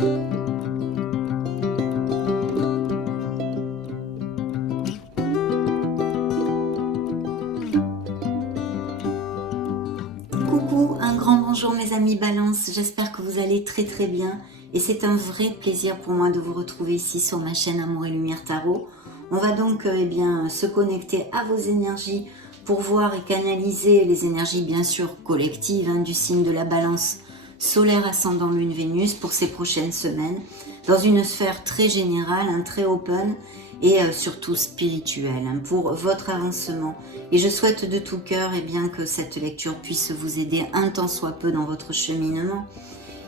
Coucou, un grand bonjour mes amis Balance, j'espère que vous allez très bien et c'est un vrai plaisir pour moi de vous retrouver ici sur ma chaîne Amour et Lumière Tarot. On va donc se connecter à vos énergies pour voir et canaliser les énergies bien sûr collectives du signe de la Balance solaire ascendant Lune Vénus pour ces prochaines semaines dans une sphère très générale, très open et surtout spirituelle pour votre avancement. Et je souhaite de tout cœur que cette lecture puisse vous aider un tant soit peu dans votre cheminement.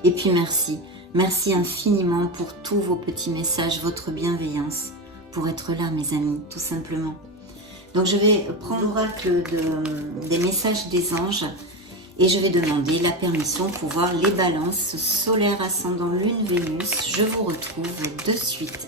Et puis merci infiniment pour tous vos petits messages, votre bienveillance, pour être là mes amis, tout simplement. Donc je vais prendre l'oracle des messages des anges et je vais demander la permission pour voir les balances solaires ascendant Lune Vénus. Je vous retrouve de suite.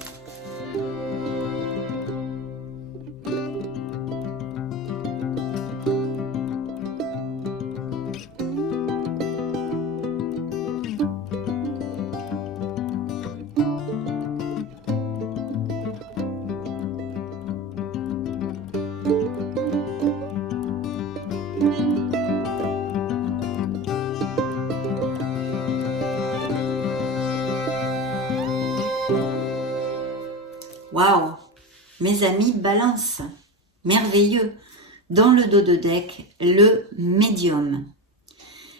Waouh, mes amis Balance, merveilleux. Dans le dos de deck, le médium.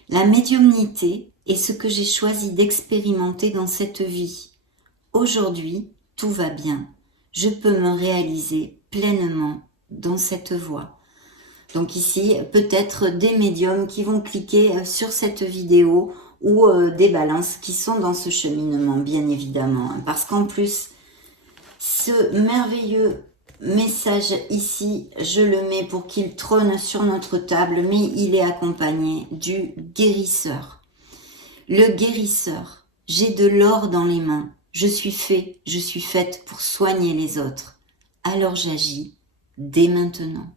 La médiumnité est ce que j'ai choisi d'expérimenter dans cette vie. Aujourd'hui, tout va bien. Je peux me réaliser pleinement dans cette voie. Donc ici, peut-être des médiums qui vont cliquer sur cette vidéo ou des balances qui sont dans ce cheminement, bien évidemment. Parce qu'en plus, ce merveilleux message ici, je le mets pour qu'il trône sur notre table, mais il est accompagné du guérisseur. Le guérisseur, j'ai de l'or dans les mains, je suis faite pour soigner les autres. Alors j'agis dès maintenant.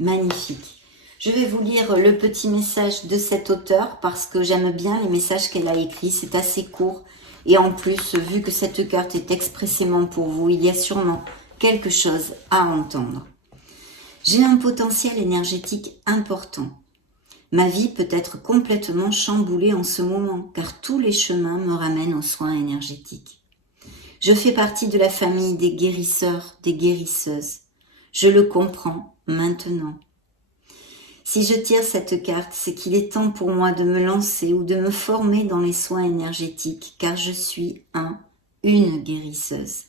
Magnifique. Je vais vous lire le petit message de cet auteur parce que j'aime bien les messages qu'elle a écrits, c'est assez court. Et en plus, vu que cette carte est expressément pour vous, il y a sûrement quelque chose à entendre. J'ai un potentiel énergétique important. Ma vie peut être complètement chamboulée en ce moment, car tous les chemins me ramènent aux soins énergétiques. Je fais partie de la famille des guérisseurs, des guérisseuses. Je le comprends maintenant. Si je tire cette carte, c'est qu'il est temps pour moi de me lancer ou de me former dans les soins énergétiques, car je suis une guérisseuse.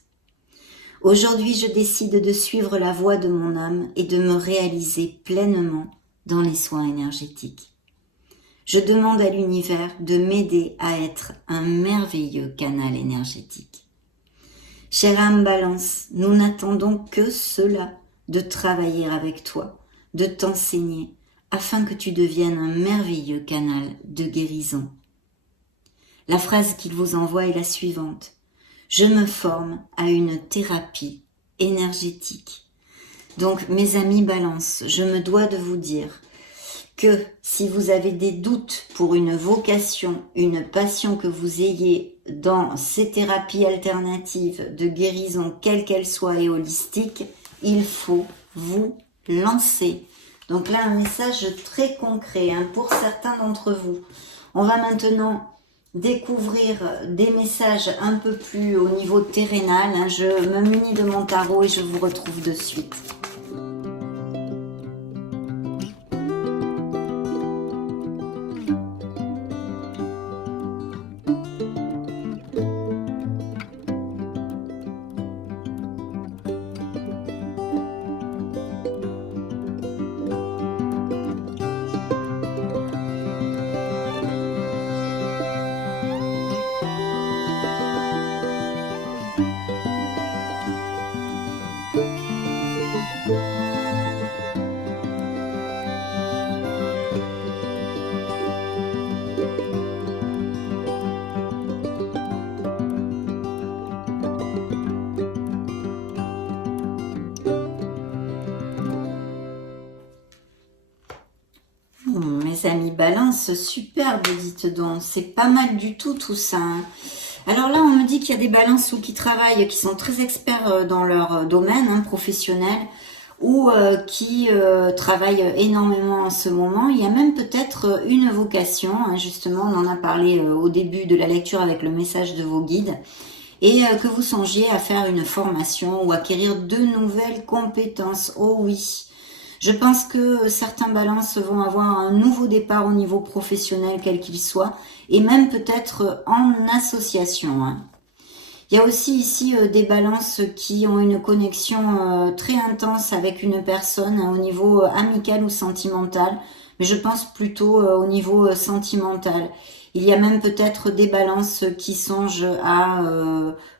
Aujourd'hui, je décide de suivre la voie de mon âme et de me réaliser pleinement dans les soins énergétiques. Je demande à l'univers de m'aider à être un merveilleux canal énergétique. Chère âme Balance, nous n'attendons que cela, de travailler avec toi, de t'enseigner, afin que tu deviennes un merveilleux canal de guérison. La phrase qu'il vous envoie est la suivante. Je me forme à une thérapie énergétique. Donc, mes amis Balance, je me dois de vous dire que si vous avez des doutes pour une vocation, une passion que vous ayez dans ces thérapies alternatives de guérison, quelle qu'elle soit et holistique, il faut vous lancer. Donc là, un message très concret pour certains d'entre vous. On va maintenant découvrir des messages un peu plus au niveau terrénal. Je me munis de mon tarot et je vous retrouve de suite. mes amis Balance, superbe, dites donc. C'est pas mal du tout ça. Hein. Alors là, on me dit qu'il y a des balances qui travaillent, qui sont très experts dans leur domaine professionnel, ou qui travaillent énormément en ce moment. Il y a même peut-être une vocation, justement, on en a parlé au début de la lecture avec le message de vos guides, et que vous songiez à faire une formation ou acquérir de nouvelles compétences. Oh oui, je pense que certains balances vont avoir un nouveau départ au niveau professionnel, quel qu'il soit, et même peut-être en association. Hein. Il y a aussi ici des balances qui ont une connexion très intense avec une personne au niveau amical ou sentimental, mais je pense plutôt au niveau sentimental. Il y a même peut-être des balances qui songent à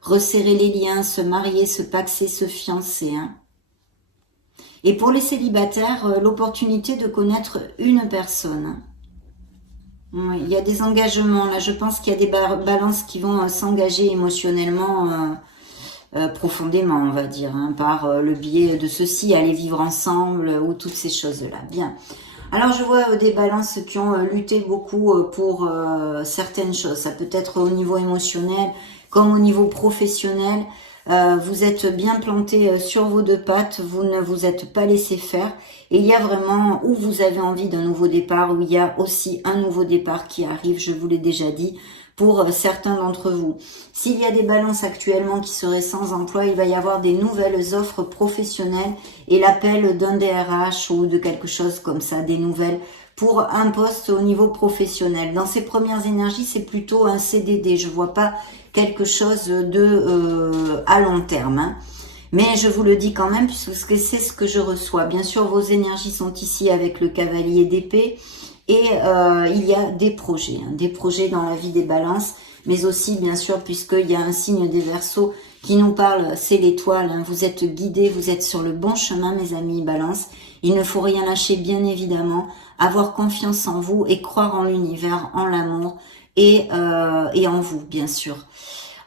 resserrer les liens, se marier, se paxer, se fiancer. Hein. Et pour les célibataires, l'opportunité de connaître une personne. Oui, il y a des engagements, là je pense qu'il y a des balances qui vont s'engager émotionnellement profondément, on va dire, par le biais de ceci, aller vivre ensemble ou toutes ces choses-là. Bien. Alors je vois des balances qui ont lutté beaucoup pour certaines choses. Ça peut être au niveau émotionnel comme au niveau professionnel. Vous êtes bien planté sur vos deux pattes, vous ne vous êtes pas laissé faire. Et il y a vraiment où vous avez envie d'un nouveau départ, où il y a aussi un nouveau départ qui arrive, je vous l'ai déjà dit, pour certains d'entre vous. S'il y a des balances actuellement qui seraient sans emploi, il va y avoir des nouvelles offres professionnelles et l'appel d'un DRH ou de quelque chose comme ça, des nouvelles pour un poste au niveau professionnel. Dans ces premières énergies, c'est plutôt un CDD. Je vois pas quelque chose de à long terme. Hein. Mais je vous le dis quand même, puisque c'est ce que je reçois. Bien sûr, vos énergies sont ici avec le cavalier d'épée. Et il y a des projets dans la vie des balances. Mais aussi, bien sûr, puisqu'il y a un signe des Verseaux qui nous parle, c'est l'étoile. Hein. Vous êtes guidés, vous êtes sur le bon chemin, mes amis Balance. Il ne faut rien lâcher, bien évidemment. Avoir confiance en vous et croire en l'univers, en l'amour et en vous, bien sûr.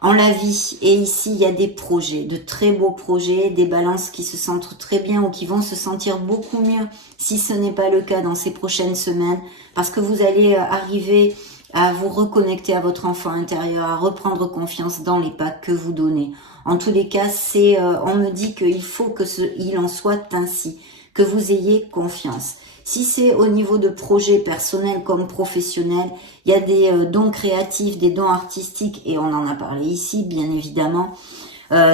En la vie, et ici il y a des projets, de très beaux projets, des balances qui se sentent très bien ou qui vont se sentir beaucoup mieux si ce n'est pas le cas dans ces prochaines semaines, parce que vous allez arriver à vous reconnecter à votre enfant intérieur, à reprendre confiance dans les pas que vous donnez. En tous les cas, on me dit qu'il faut il en soit ainsi, que vous ayez confiance. Si c'est au niveau de projets personnels comme professionnels, il y a des dons créatifs, des dons artistiques, et on en a parlé ici, bien évidemment.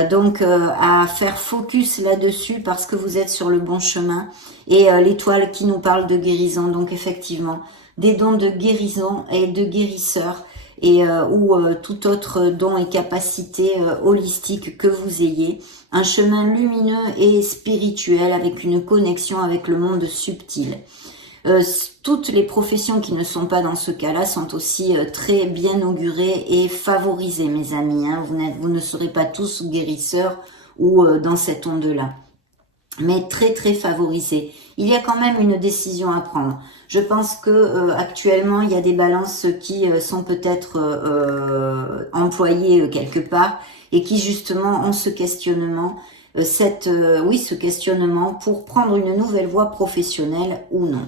Donc, à faire focus là-dessus parce que vous êtes sur le bon chemin. Et l'étoile qui nous parle de guérison, donc effectivement, des dons de guérison et de guérisseur, et ou tout autre don et capacité holistique que vous ayez. Un chemin lumineux et spirituel avec une connexion avec le monde subtil. Toutes les professions qui ne sont pas dans ce cas-là sont aussi très bien augurées et favorisées, mes amis. Hein. Vous ne serez pas tous guérisseurs ou dans cette onde-là, mais très très favorisés. Il y a quand même une décision à prendre. Je pense que actuellement il y a des balances qui sont peut-être employées quelque part et qui justement ont ce questionnement, ce questionnement pour prendre une nouvelle voie professionnelle ou non.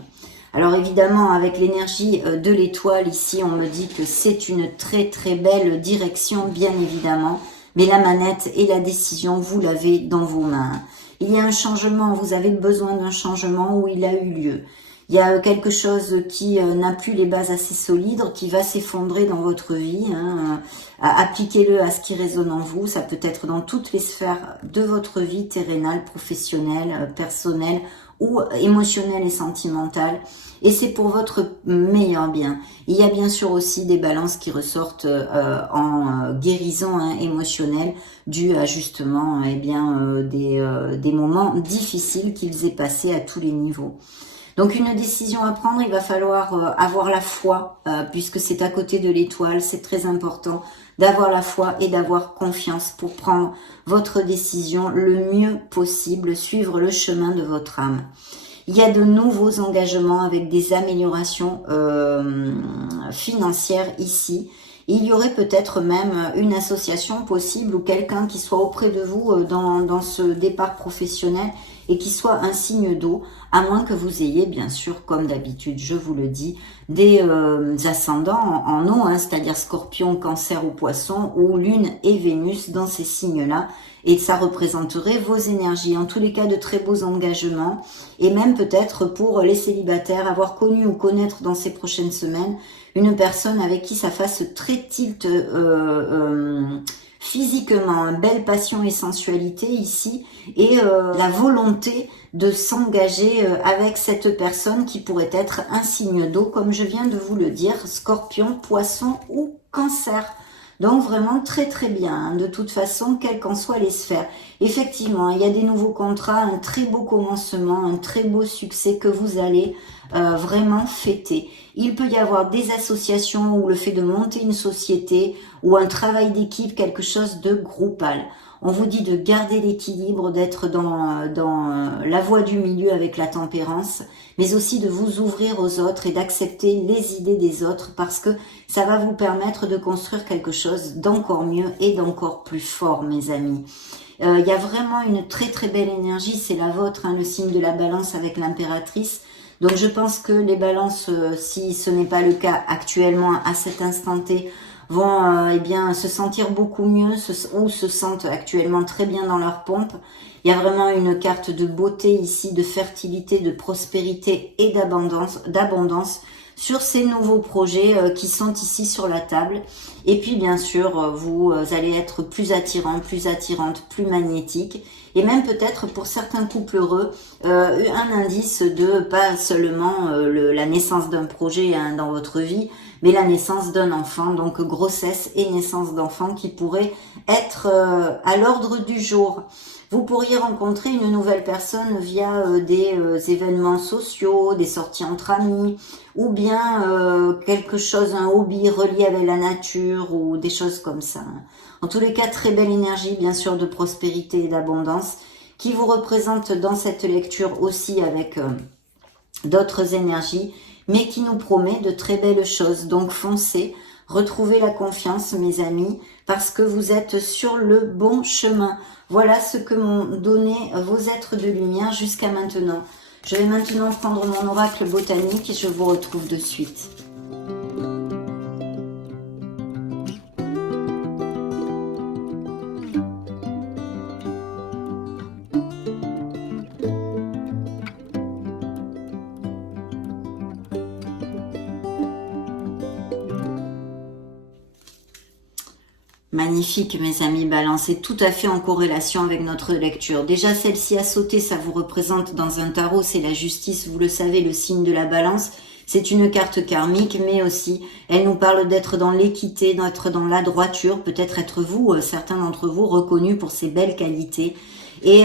Alors évidemment, avec l'énergie de l'étoile, ici, on me dit que c'est une très très belle direction, bien évidemment. Mais la manette et la décision, vous l'avez dans vos mains. Il y a un changement, vous avez besoin d'un changement où il a eu lieu. Il y a quelque chose qui n'a plus les bases assez solides, qui va s'effondrer dans votre vie. Hein. Appliquez-le à ce qui résonne en vous. Ça peut être dans toutes les sphères de votre vie, terrénale, professionnelle, personnelle ou émotionnelle et sentimentale. Et c'est pour votre meilleur bien. Il y a bien sûr aussi des balances qui ressortent en guérison émotionnelle due à justement des moments difficiles qu'ils aient passés à tous les niveaux. Donc une décision à prendre, il va falloir avoir la foi, puisque c'est à côté de l'étoile, c'est très important d'avoir la foi et d'avoir confiance pour prendre votre décision le mieux possible, suivre le chemin de votre âme. Il y a de nouveaux engagements avec des améliorations financières ici. Il y aurait peut-être même une association possible ou quelqu'un qui soit auprès de vous dans ce départ professionnel et qui soit un signe d'eau, à moins que vous ayez, bien sûr, comme d'habitude, je vous le dis, des ascendants en eau, hein, c'est-à-dire Scorpion, Cancer ou Poisson, ou Lune et Vénus dans ces signes-là, et ça représenterait vos énergies. En tous les cas, de très beaux engagements, et même peut-être pour les célibataires, avoir connu ou connaître dans ces prochaines semaines une personne avec qui ça fasse très tilt physiquement, une belle passion et sensualité ici, et la volonté de s'engager avec cette personne qui pourrait être un signe d'eau, comme je viens de vous le dire, Scorpion, Poisson ou Cancer. Donc vraiment très très bien, hein, de toute façon, quelles qu'en soient les sphères. Effectivement, il y a des nouveaux contrats, un très beau commencement, un très beau succès que vous allez vraiment fêter. Il peut y avoir des associations ou le fait de monter une société ou un travail d'équipe, quelque chose de groupal. On vous dit de garder l'équilibre, d'être dans la voie du milieu avec la tempérance, mais aussi de vous ouvrir aux autres et d'accepter les idées des autres parce que ça va vous permettre de construire quelque chose d'encore mieux et d'encore plus fort, mes amis. Il y a vraiment une très très belle énergie, c'est la vôtre, hein, le signe de la balance avec l'impératrice. Donc je pense que les balances, si ce n'est pas le cas actuellement à cet instant T, vont eh bien se sentir beaucoup mieux ou se sentent actuellement très bien dans leur pompe. Il y a vraiment une carte de beauté ici, de fertilité, de prospérité et d'abondance sur ces nouveaux projets qui sont ici sur la table. Et puis bien sûr, vous allez être plus attirant, plus attirante, plus magnétique. Et même peut-être pour certains couples heureux, un indice de pas seulement la naissance d'un projet hein, dans votre vie, mais la naissance d'un enfant, donc grossesse et naissance d'enfant qui pourrait être à l'ordre du jour. Vous pourriez rencontrer une nouvelle personne via des événements sociaux, des sorties entre amis, ou bien quelque chose, un hobby relié avec la nature, ou des choses comme ça. En tous les cas, très belle énergie, bien sûr, de prospérité et d'abondance, qui vous représente dans cette lecture aussi avec d'autres énergies, mais qui nous promet de très belles choses. Donc foncez, retrouvez la confiance, mes amis, parce que vous êtes sur le bon chemin. Voilà ce que m'ont donné vos êtres de lumière jusqu'à maintenant. Je vais maintenant prendre mon oracle botanique et je vous retrouve de suite. Magnifique, mes amis Balance, c'est tout à fait en corrélation avec notre lecture. Déjà, celle-ci a sauté, ça vous représente dans un tarot, c'est la justice, vous le savez, le signe de la Balance. C'est une carte karmique, mais aussi, elle nous parle d'être dans l'équité, d'être dans la droiture, peut-être être vous, certains d'entre vous, reconnus pour ces belles qualités. Et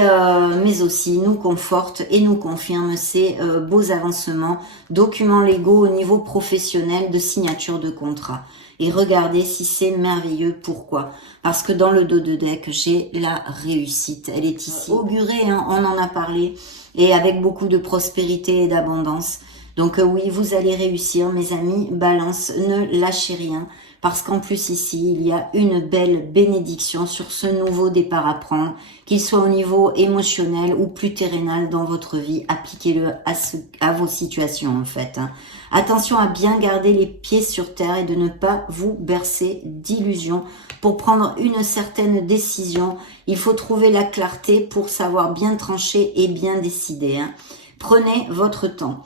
mais aussi nous conforte et nous confirme ces beaux avancements, documents légaux au niveau professionnel de signature de contrat. Et regardez si c'est merveilleux. Pourquoi? Parce que dans le dos de deck, j'ai la réussite. Elle est ici augurée, hein, on en a parlé, et avec beaucoup de prospérité et d'abondance. Donc oui, vous allez réussir, mes amis. Balance, ne lâchez rien. Parce qu'en plus ici, il y a une belle bénédiction sur ce nouveau départ à prendre, qu'il soit au niveau émotionnel ou plus terrénal dans votre vie. Appliquez-le à vos situations en fait. Attention à bien garder les pieds sur terre et de ne pas vous bercer d'illusions. Pour prendre une certaine décision, il faut trouver la clarté pour savoir bien trancher et bien décider. Prenez votre temps.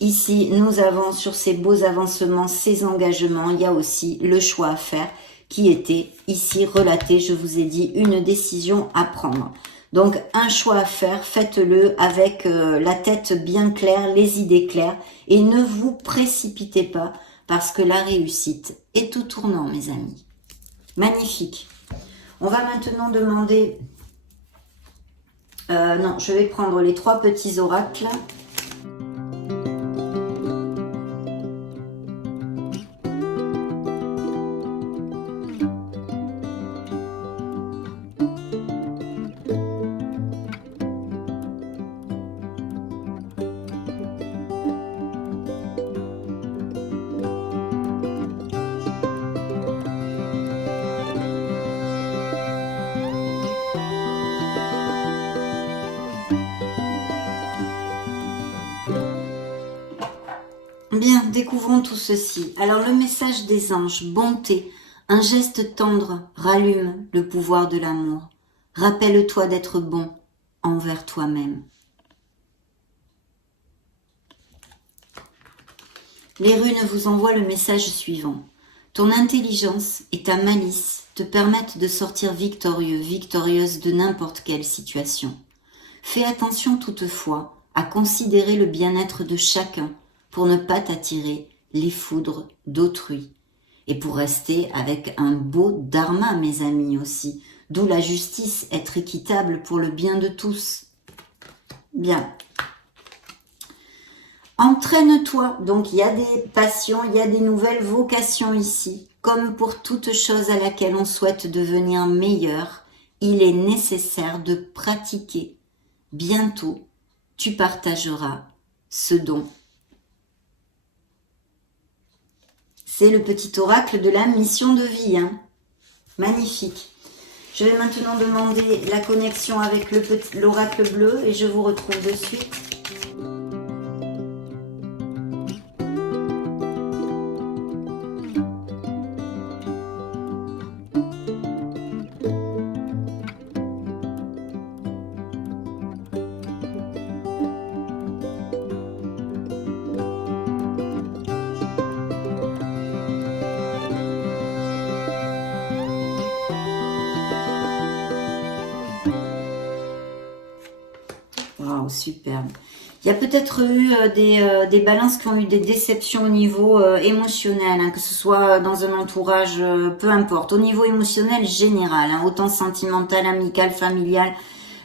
Ici, nous avons sur ces beaux avancements, ces engagements, il y a aussi le choix à faire qui était ici relaté, je vous ai dit, une décision à prendre. Donc, un choix à faire, faites-le avec la tête bien claire, les idées claires et ne vous précipitez pas parce que la réussite est au tournant, mes amis. Magnifique. On va maintenant demander... non, je vais prendre les 3 petits oracles. découvrons tout ceci. Alors le message des anges, bonté, un geste tendre rallume le pouvoir de l'amour. Rappelle-toi d'être bon envers toi-même. Les runes vous envoient le message suivant. Ton intelligence et ta malice te permettent de sortir victorieux, victorieuse de n'importe quelle situation. Fais attention toutefois à considérer le bien-être de chacun pour ne pas t'attirer les foudres d'autrui. Et pour rester avec un beau dharma, mes amis, aussi. D'où la justice, être équitable pour le bien de tous. Bien. Entraîne-toi. Donc, il y a des passions, il y a des nouvelles vocations ici. Comme pour toute chose à laquelle on souhaite devenir meilleur, il est nécessaire de pratiquer. Bientôt, tu partageras ce don. C'est le petit oracle de la mission de vie. Hein. Magnifique. Je vais maintenant demander la connexion avec l'oracle bleu et je vous retrouve de suite. Wow, superbe. Il y a peut-être eu des balances qui ont eu des déceptions au niveau émotionnel, hein, que ce soit dans un entourage, peu importe. Au niveau émotionnel général, hein, autant sentimental, amical, familial,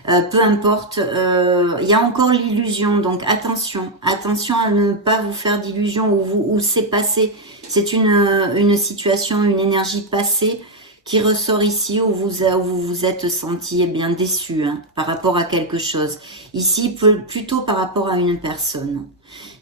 peu importe. Il y a encore l'illusion, donc attention. Attention à ne pas vous faire d'illusions où c'est passé. C'est une situation, une énergie passée qui ressort ici où vous vous êtes senti bien déçu hein, par rapport à quelque chose. Ici, plutôt par rapport à une personne.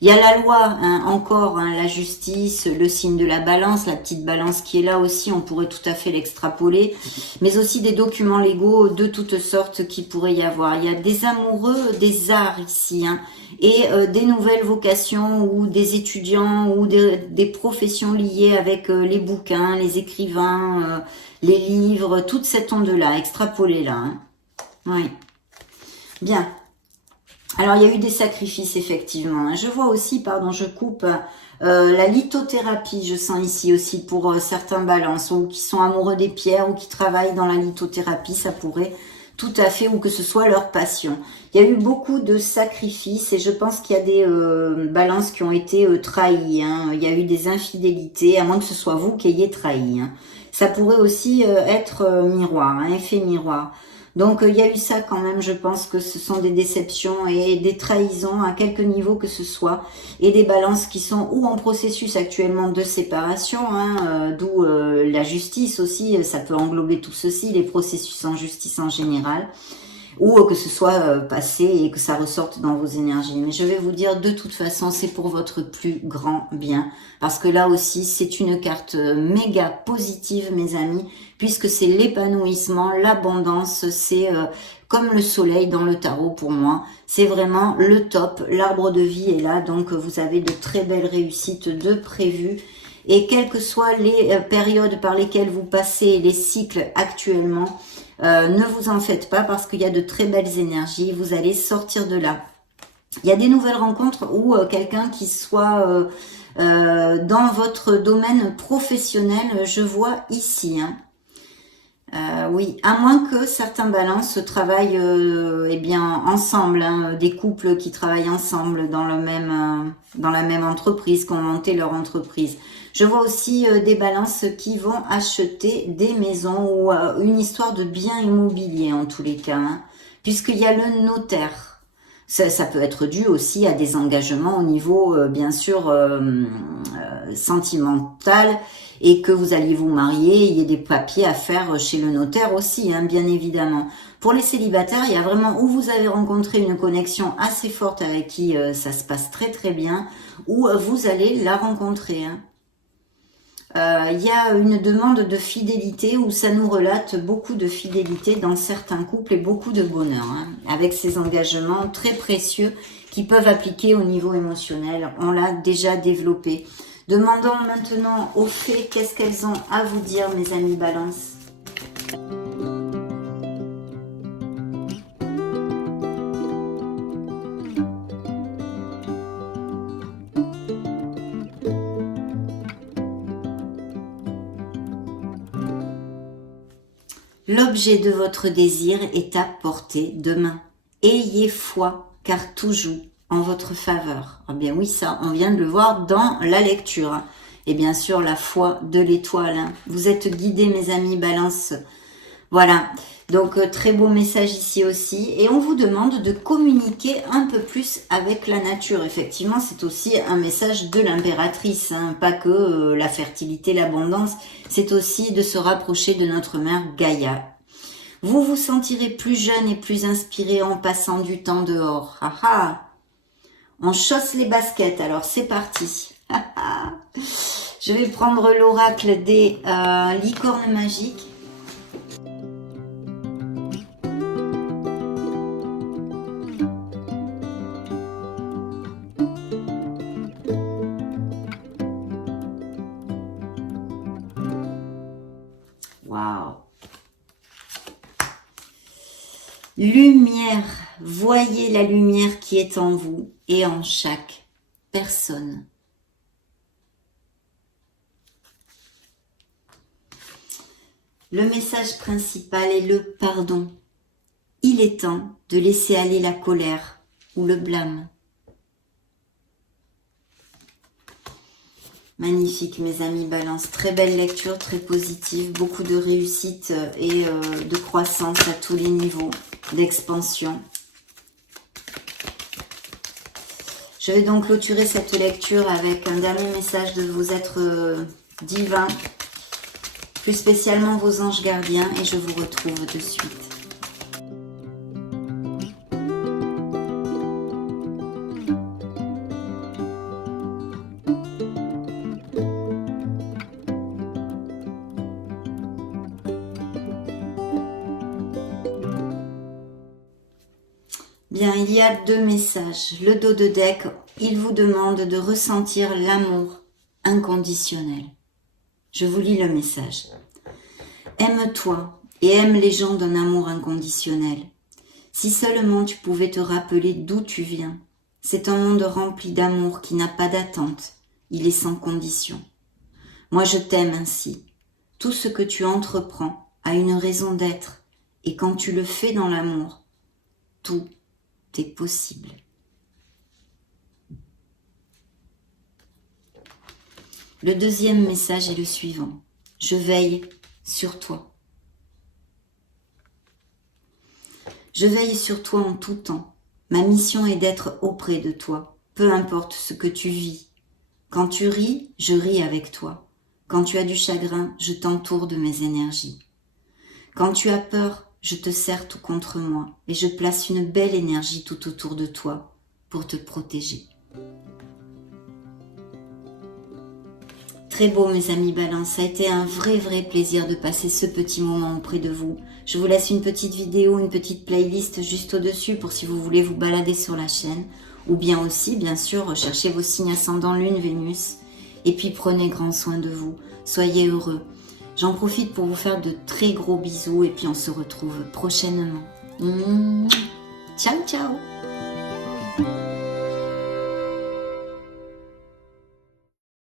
Il y a la loi, hein, encore, hein, la justice, le signe de la balance, la petite balance qui est là aussi, on pourrait tout à fait l'extrapoler, mais aussi des documents légaux de toutes sortes qui pourraient y avoir. Il y a des amoureux des arts ici, hein, et des nouvelles vocations ou des étudiants ou des professions liées avec les bouquins, les écrivains, les livres, toute cette onde-là, extrapolée-là. Hein. Oui. Bien. Alors, il y a eu des sacrifices, effectivement. Hein. Je vois aussi, pardon, je coupe, la lithothérapie, je sens ici aussi pour certains balances, ou qui sont amoureux des pierres, ou qui travaillent dans la lithothérapie, ça pourrait tout à fait, ou que ce soit leur passion. Il y a eu beaucoup de sacrifices, et je pense qu'il y a des balances qui ont été trahies. Hein. Il y a eu des infidélités, à moins que ce soit vous qui ayez trahi. Hein. Ça pourrait aussi être miroir, un effet miroir. Donc, il y a eu ça quand même, je pense que ce sont des déceptions et des trahisons à quelque niveau que ce soit. Et des balances qui sont ou en processus actuellement de séparation, hein, d'où la justice aussi, ça peut englober tout ceci, les processus en justice en général. Ou que ce soit passé et que ça ressorte dans vos énergies. Mais je vais vous dire, de toute façon, c'est pour votre plus grand bien. Parce que là aussi, c'est une carte méga positive, mes amis, puisque c'est l'épanouissement, l'abondance, c'est comme le soleil dans le tarot pour moi. C'est vraiment le top, l'arbre de vie est là, donc vous avez de très belles réussites de prévues. Et quelles que soient les périodes par lesquelles vous passez, les cycles actuellement, ne vous en faites pas parce qu'il y a de très belles énergies, vous allez sortir de là. Il y a des nouvelles rencontres ou quelqu'un qui soit dans votre domaine professionnel, je vois ici. Hein. Oui, à moins que certains balances travaillent eh bien ensemble, hein, des couples qui travaillent ensemble dans la même entreprise, qui ont monté leur entreprise. Je vois aussi des balances qui vont acheter des maisons ou une histoire de biens immobiliers en tous les cas, hein, puisqu'il y a le notaire. Ça peut être dû aussi à des engagements au niveau, bien sûr, sentimental et que vous alliez vous marier, il y a des papiers à faire chez le notaire aussi, hein, bien évidemment. Pour les célibataires, il y a vraiment où vous avez rencontré une connexion assez forte avec qui ça se passe très très bien, ou vous allez la rencontrer. Hein. il y a une demande de fidélité où ça nous relate beaucoup de fidélité dans certains couples et beaucoup de bonheur, hein, avec ces engagements très précieux qui peuvent appliquer au niveau émotionnel. On l'a déjà développé. Demandons maintenant aux fées qu'est-ce qu'elles ont à vous dire, mes amis Balance. L'objet de votre désir est à portée de main. Ayez foi, car tout joue en votre faveur. Ah bien oui, ça, on vient de le voir dans la lecture. Et bien sûr, la foi de l'étoile. Hein. Vous êtes guidés, mes amis Balance. Voilà. Donc, très beau message ici aussi. Et on vous demande de communiquer un peu plus avec la nature. Effectivement, c'est aussi un message de l'impératrice. Hein. Pas que la fertilité, l'abondance. C'est aussi de se rapprocher de notre mère Gaïa. Vous vous sentirez plus jeune et plus inspiré en passant du temps dehors. Ah ah. On chausse les baskets. Alors, c'est parti. Je vais prendre l'oracle des licornes magiques. Waouh! Lumière, voyez la lumière qui est en vous et en chaque personne. Le message principal est le pardon. Il est temps de laisser aller la colère ou le blâme. Magnifique, mes amis Balance. Très belle lecture, très positive. Beaucoup de réussite et de croissance à tous les niveaux, d'expansion. Je vais donc clôturer cette lecture avec un dernier message de vos êtres divins, plus spécialement vos anges gardiens, et je vous retrouve de suite. Bien, il y a deux messages. Le dos de deck, il vous demande de ressentir l'amour inconditionnel. Je vous lis le message. Aime-toi et aime les gens d'un amour inconditionnel. Si seulement tu pouvais te rappeler d'où tu viens. C'est un monde rempli d'amour qui n'a pas d'attente. Il est sans condition. Moi, je t'aime ainsi. Tout ce que tu entreprends a une raison d'être. Et quand tu le fais dans l'amour, tout est possible. Le deuxième message est le suivant. Je veille sur toi. Je veille sur toi en tout temps. Ma mission est d'être auprès de toi, peu importe ce que tu vis. Quand tu ris, je ris avec toi. Quand tu as du chagrin, je t'entoure de mes énergies. Quand tu as peur, je te serre tout contre moi et je place une belle énergie tout autour de toi pour te protéger. Très beau, mes amis Balance, ça a été un vrai plaisir de passer ce petit moment auprès de vous. Je vous laisse une petite vidéo, une petite playlist juste au-dessus pour si vous voulez vous balader sur la chaîne. Ou bien aussi, bien sûr, recherchez vos signes ascendants Lune, Vénus. Et puis prenez grand soin de vous, soyez heureux. J'en profite pour vous faire de très gros bisous et puis on se retrouve prochainement. Ciao, ciao!